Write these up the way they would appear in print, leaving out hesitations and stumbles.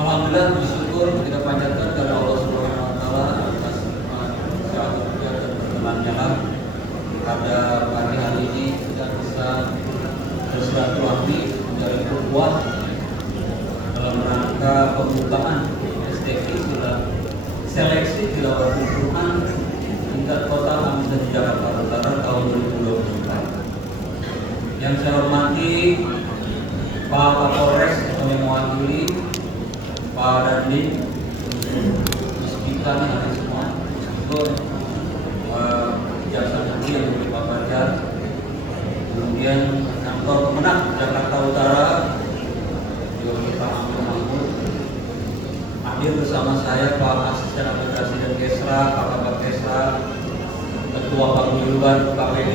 Alhamdulillah bersyukur kita panjatkan kepada Allah Subhanahu wa taala atas sehat dan perkenannya pada pagi hari ini kita bisa bersilaturahmi dari ukhuwah dalam rangka pembukaan STQ seleksi tilawah Al-Quran tingkat kota Aminah Jakarta Utara tahun 2024. Yang saya hormati Pak Kapolres yang mewakili Pak Dandim, kita nih hari semua, meskipun Jaksa Tinggi yang dari Pak Fajar, kemudian kantor Kemenak Jakarta Utara, juga Pak Amir Mahmud, hadir bersama saya Pak Asisten Administrasi dan Kesra, Pak Kabar Kesra, Ketua Paguyuban KPD,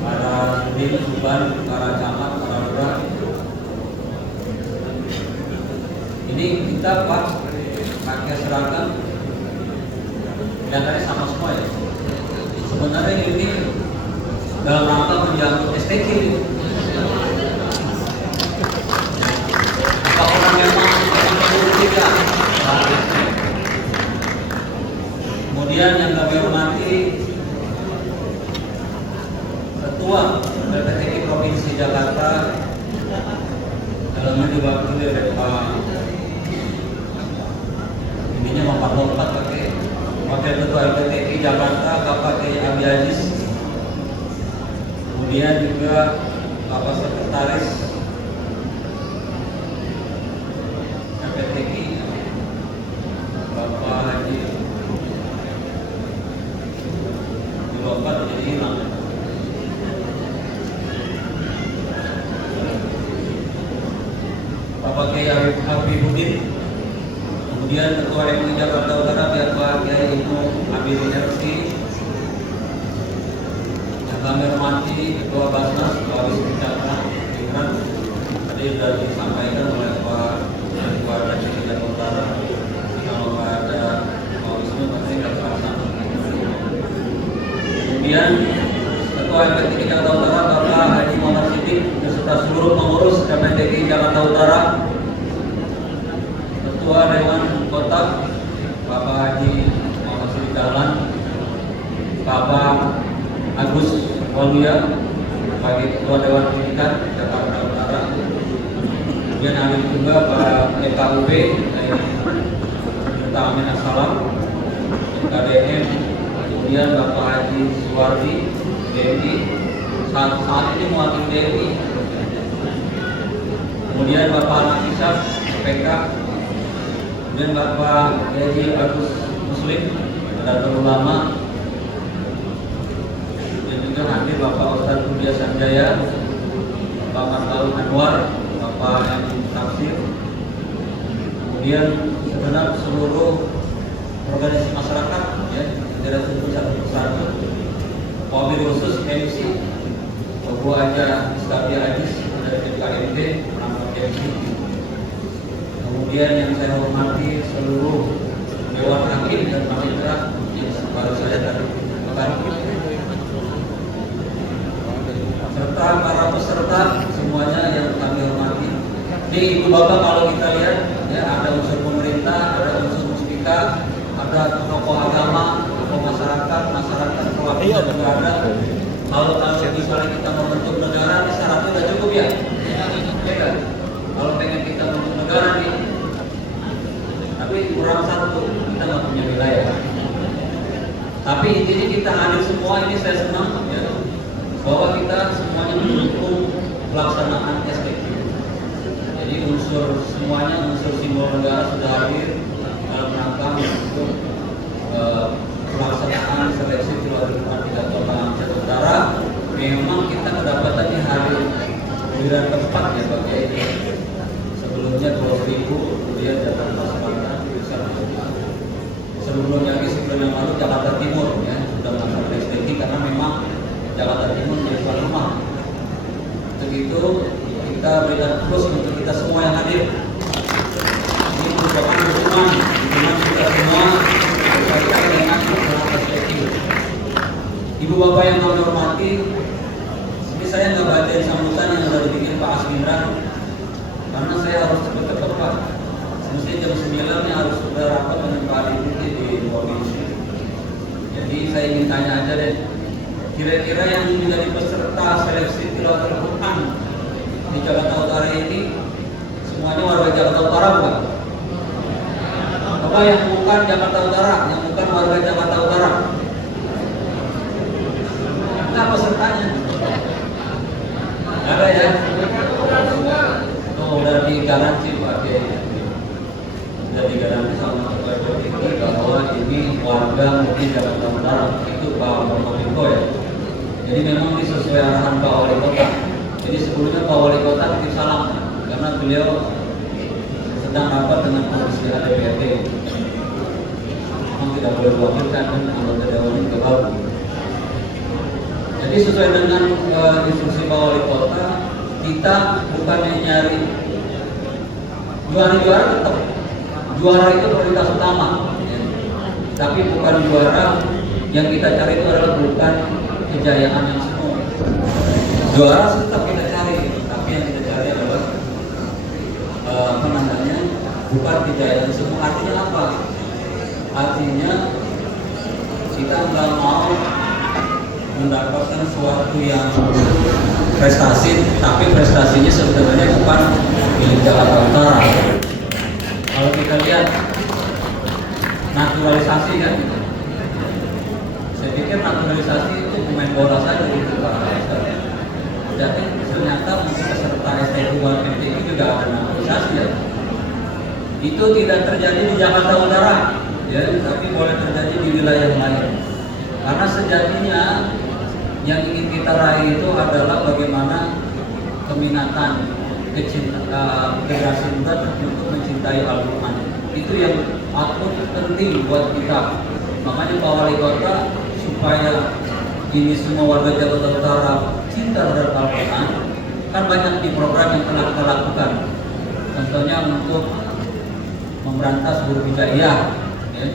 para Dim, Suban, para camat, para lurah. Ini kita Pak pakai seragam kelihatannya sama semua ya. Sebenarnya ini dalam rangka menjaga STQ ini. Apa orang yang mau tidak? Kemudian yang kami hormati Ketua PPTQ Provinsi Jakarta, dalamnya diwakili oleh Pak lompat pakai Wakil Ketua LPTQ Jakarta Bapak Kiai Abi Aziz, kemudian juga Bapak Sekretaris LPTQ Bapak Haji dilompat jadi hilang. Bapak Kiai Habibuddin, kemudian Ketua MUI Jakarta Utara Bapak Kiai Ibnu Abidin Ersi, yang kami hormati Ketua Basnas Pak Wisnu Cakra Ingran, tadi sudah disampaikan oleh Pak Ketua MUI Jakarta Utara. Kalau ada Pak Wisnu pasti akan terlaksana. Kemudian Ketua MPTQ Jakarta Utara Bapak Haji Muhammad Siddiq beserta seluruh pengurus MPTQ Jakarta Utara, Ketua Dewan Kota Bapak Haji Muhammad Siddiq Dahlan, Bapak Agus Waluya sebagai Ketua Dewan Pendidikan Jakarta Utara, kemudian hadir juga Pak EKUB Serta Amin Assalam KDM, kemudian Bapak Haji Suwardi DMI, saat ini mewakili DMI, kemudian Bapak Anisaf PK, kemudian Bapak Haji Agus Muslim Nadatul Ulama, dan juga hadir Bapak Ustadz Budia Sanjaya, Bapak Martalun Anwar, Bapak yang Tafsir, kemudian segenap seluruh organisasi masyarakat ya, tidak sebut satu persatu, wabil khusus MC Bapak Aja Iskabia Ajis dari KMD penampilan MC. Kemudian yang saya hormati seluruh Dewan Hakim dan Panitra yang baru saja tadi serta para peserta semuanya yang kami hormati. Ini Ibu Bapak kalau kita lihat ya, ada unsur pemerintah, ada unsur muspika, ada tokoh agama, tokoh masyarakat perwakilan juga ada. Kalau misalnya kita membentuk negara, ini syaratnya sudah cukup ya. Ya kan? Kalau pengen kita membentuk negara nih, tapi kurang satu, kita nggak punya wilayah. Tapi intinya kita hadir semua ini, saya senang ya, bahwa kita semuanya mendukung pelaksanaan STQ. Jadi unsur semuanya, unsur simbol negara sudah hadir dalam rangka untuk pelaksanaan seleksi tilawah Al-Quran tingkat kota Aminah Utara. Memang kita kedapatannya hari giliran keempat ya Pak Kiai. Sebelumnya 20.000, kemudian Jakarta Selatan, sebelumnya lagi sebelum yang lalu Jakarta Timur ya sudah melaksanakan STQ karena memang Jakarta Timur menjadi tuan rumah. Untuk itu kita berikan plus untuk kita semua yang hadir. Ini merupakan dukungan kita semua berkaitan dengan pelaksanaan STQ. Ibu Bapak yang kami hormati, ini saya nggak bacain sambutan yang sudah dibikin Pak Asmindra karena saya harus cepat-cepat Pak jam 9 nih harus sudah rapat dengan Pak Deputi di provinsi. Jadi saya ingin tanya aja deh, kira-kira yang menjadi peserta seleksi tilawatul Quran di Jakarta Utara ini semuanya warga Jakarta Utara bukan? Apa yang bukan Jakarta Utara, yang bukan warga Jakarta Utara? Enggak pesertanya. Ada ya? Oh, udah digaransi Pak Kiai. Udah digaransi sama Pak Kiai bahwa ini warga mungkin Jakarta Utara. Itu Pak Menko ya. Jadi memang disesuai arahan Pak Wali Kota. Jadi sebelumnya Pak Wali Kota titip salam karena beliau sedang rapat dengan Komisi DPRD. Memang tidak boleh diwakilkan dan anggota dewan itu baru. Jadi sesuai dengan instruksi Pak Wali Kota, kita bukannya nyari juara tetap. Juara itu prioritas utama. Ya. Tapi bukan juara yang kita cari itu adalah bukan kejayaan yang semua. Juara tetap kita cari, tapi yang kita cari adalah bukan kejayaan semua. Artinya apa? Artinya kita nggak mau mendapatkan suatu yang prestasi, tapi prestasinya sebenarnya bukan milik Jakarta Utara. Kalau kita lihat naturalisasi kan, saya pikir naturalisasi itu pemain bola saja gitu Pak. Jadi ternyata mungkin peserta STQ MTQ juga ada naturalisasi ya. Itu tidak terjadi di Jakarta Utara, ya, tapi boleh terjadi di wilayah lain. Karena sejatinya yang ingin kita raih itu adalah bagaimana keminatan generasi muda untuk mencintai Al-Quran. Itu yang patut penting buat kita. Makanya Pak Wali Kota supaya ini semua warga Jakarta Utara cinta terhadap Al-Quran, kan banyak di program yang telah kita lakukan. Contohnya untuk memberantas guru hijaiyah, ya,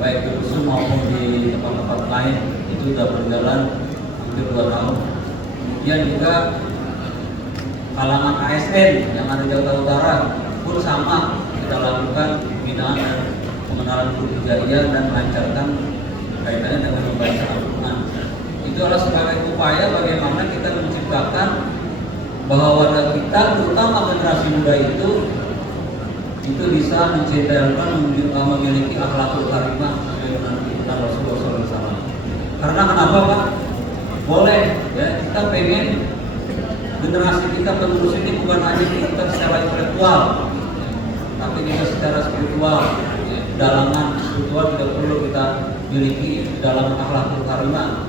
baik di Rusun maupun di tempat-tempat lain, itu sudah berjalan hampir 2 tahun. Kemudian juga kalangan ASN yang ada di Jakarta Utara pun sama, kita lakukan pembinaan dan pengenalan guru hijaiyah dan melancarkan kaitannya dengan membaca Al-Quran. Itu adalah sebagai upaya bagaimana kita menciptakan bahwa warga kita, terutama generasi muda itu bisa mencintai Al-Quran, memiliki akhlakul karimah dengan Rasulullah SAW. Karena kenapa Pak? Boleh ya, kita pengen generasi kita penerus ini bukan hanya kita secara intelektual, tapi juga secara spiritual. Ya, dalangan spiritual tidak perlu kita miliki dalam akhlakul karimah.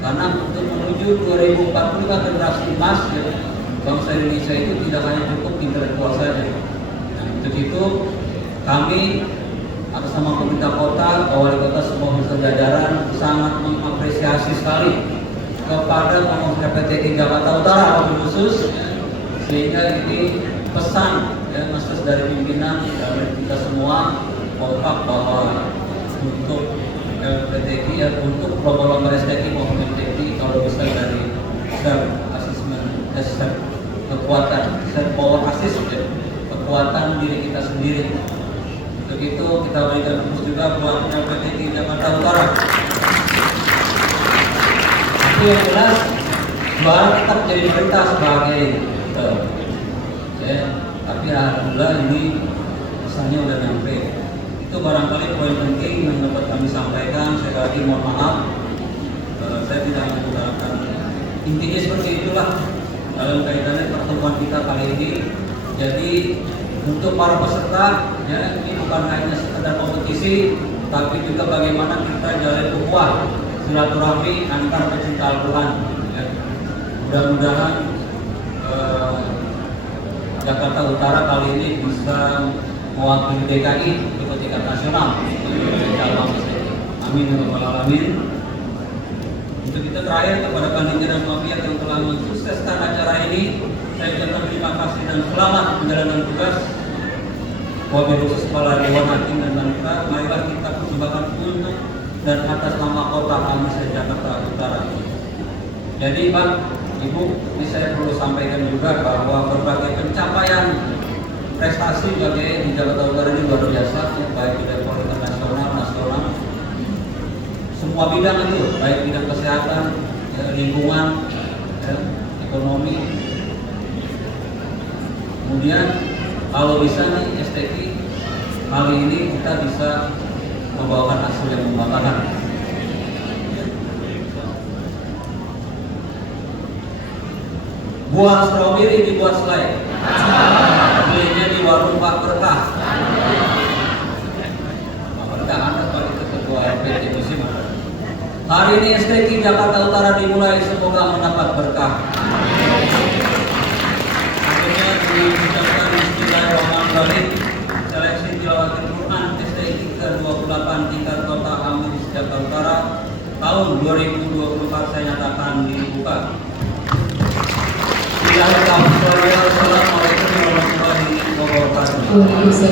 Karena untuk menuju 2045 generasi emas ya, bangsa Indonesia itu tidak hanya cukup intelektual saja. Untuk itu kami atas nama pemerintah kota, Wali Kota, semua unsur jajaran sangat mengapresiasi sekali kepada pengurus PPTI Jakarta Utara khusus, sehingga ini pesan ya, message dari pimpinan dan kita semua kompak bahwa untuk PPTI ya, untuk lomba-lomba STQ maupun PPTI kalau bisa dari self assessment, kekuatan self power assist ya, kekuatan diri kita sendiri. Untuk itu kita berikan fokus juga buat PPTI Jakarta Utara. Tapi yang jelas juara tetap jadi prioritas sebagai ya, tapi alhamdulillah ini pesannya udah nyampe. Itu barangkali poin penting yang dapat kami sampaikan. Sekali lagi mohon maaf, saya tidak mengutarakan. Intinya seperti itulah dalam kaitannya pertemuan kita kali ini. Jadi untuk para peserta, ya, ini bukan hanya sekedar kompetisi, tapi juga bagaimana kita jalin ukhuwah silaturahmi antar pecinta Al-Quran. Ya. Mudah-mudahan Jakarta Utara kali ini bisa mewakili DKI di tingkat nasional. Amin ya rabbal alamin. Untuk kita terakhir kepada panitia dan pihak yang telah mensukseskan acara ini, saya ucapkan terima kasih dan selamat menjalankan tugas. Wabil khusus Kepala Dewan Hakim dan Tanpa, marilah kita persembahkan untuk dan atas nama kota kami Jakarta Utara. Jadi Pak, Ibu, ini saya perlu sampaikan juga bahwa berbagai pencapaian prestasi bagi di Jakarta Utara ini luar biasa, ya, baik di level internasional, nasional, semua bidang itu, baik bidang kesehatan, ya, lingkungan, ya, ekonomi. Kemudian kalau bisa nih STI kali ini kita bisa membawakan hasil yang membanggakan. Buah stroberi dibuat selai, belinya di warung Pak Berkah. Pak Berkah Anda sebagai ketua RPT musim. Hari ini STI Jakarta Utara dimulai, semoga mendapat berkah. Akhirnya diucapkan bismillahirrahmanirrahim. Seleksi tilawah Al-Quran STI ke-28 tingkat kota Ambon Jakarta Utara tahun 2024 saya nyatakan dibuka. Assalamualaikum warahmatullahi wabarakatuh.